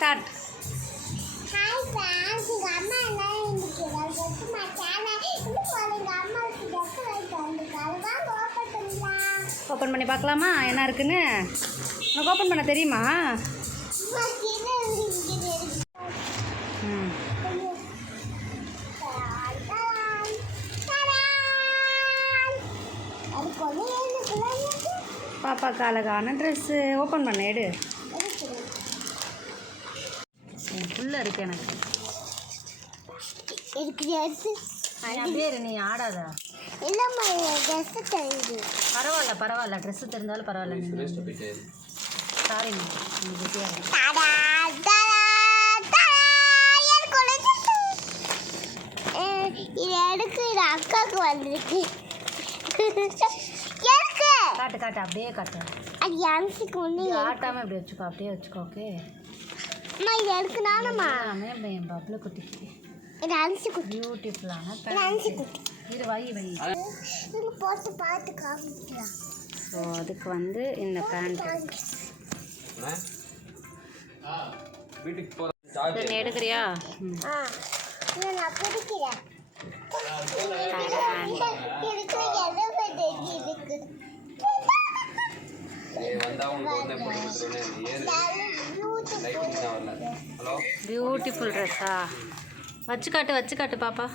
Start. Hi friends, எங்கள் அம்மா எல்லாம் இன்னைக்கு வெல்கம் மை சேனல். இன்னைக்கு எங்கள் அம்மாவுக்கு டெக்கரேட் பண்ணிருக்காங்க. வாங்க ஓப்பன் பண்ணலாம். ஓப்பன் பண்ணி பார்க்கலாமா என்ன இருக்குன்னு? உனக்கு ஓப்பன் பண்ண தெரியுமா? பாப்பாக்கு அழகான ட்ரெஸ்ஸு. ஓப்பன் பண்ண எடு. ஃபுல்லாக இருக்கு எனக்கு. பேர் நீ ஆடாதா? இல்லைம்மா, ட்ரெஸ்ஸு தெரியுது. பரவாயில்ல ட்ரெஸ்ஸு தெரிந்தாலும் பரவாயில்ல. சாரி இது எடுக்கு, இது அக்காவுக்கு வந்திருக்கு. காட்டு அப்படியே காட்டு. அது யான்சிக்கு ஒன்று ஆட்டாமல் இப்படி வச்சுக்கோ, அப்படியே வச்சுக்கோ. ஓகே அம்மா, இது எடுக்கு நானம்மா. என் பப்ளு குட்டிக்கு இது அரிசி குட்டி. பியூட்டிஃபுல்லான அரிசி குட்டி. இது வை இது போட்டு பார்த்து காமிக்கலாம். ஸோ அதுக்கு வந்து இந்த பேண்ட் எடுக்கிறியா? இல்லை, நான் பிடிக்கிறேன். பியூட்டிஃபுல் ட்ரெஸ்ஸா? வச்சு காட்டு பாப்பா.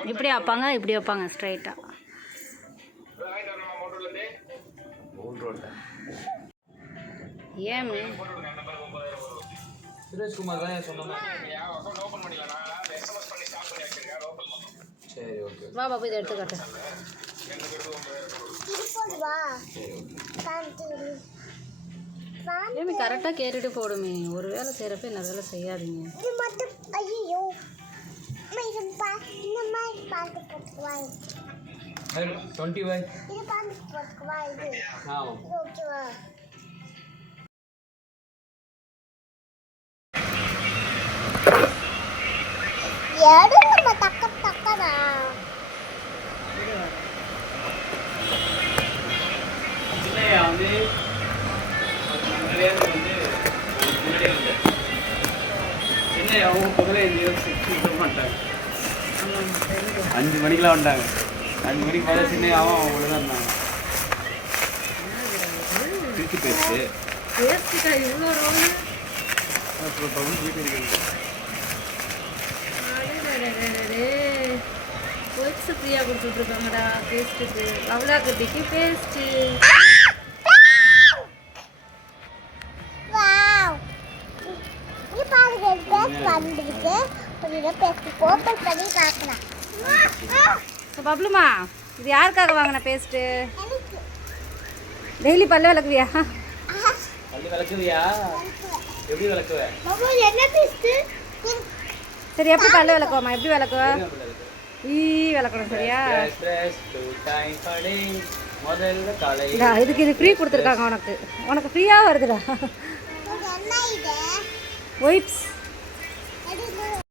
71 இப்படி வைப்பாங்க ஸ்ட்ரைட்டாக. ஏன் சுரேஷ்குமார் தான் சொன்னோம். சரி, ஓகே. வா பாப்பா, இதை எடுத்துக்காட்டு. ஏமி கரெக்டாக கேட்டுட்டு போடுமே. ஒரு வேலை செய்கிறப்ப இன்னொரு வேலை செய்யாதீங்க. இது மட்டும் ஐயோ, இந்த மாதிரி பார்த்து போட்டுக்குவா. 20 வை. இது பார்த்து போட்டுக்குவா. இது ஆமாம், ஓகேவா? யாரு நம்ம தக்கதா? வந்து 5 மணிக்கெலாம் வந்துட்டாங்க. 5 மணிக்கு வர சின்ன அவன் அவ்வளோ தான் இருந்தாங்க. திருச்சி பேஸ்ட்டு இவ்வளோ ரோல் ஒர்க்ஸு ஃப்ரீயாக கொடுத்துட்ருக்காங்கடா. பேஸ்ட்டுக்கு லவ்லா குட்டிக்கு பேஸ்ட்டு. பப்ளுமா, இது யாருக்காக வாங்கின பேஸ்ட்டு? டெய்லி பல்ல விளக்குவியா? பல்லு விளக்குவியா? எப்படி விளக்குவேன்? சரி, எப்படி பல்ல விளக்குவாமா? எப்படி விளக்குவ? விளக்கணும். சரியா? இதுக்கு இது ஃப்ரீ கொடுத்துருக்காங்க. உனக்கு ஃப்ரீயாக வருதுடா. ஒயிப்ஸ்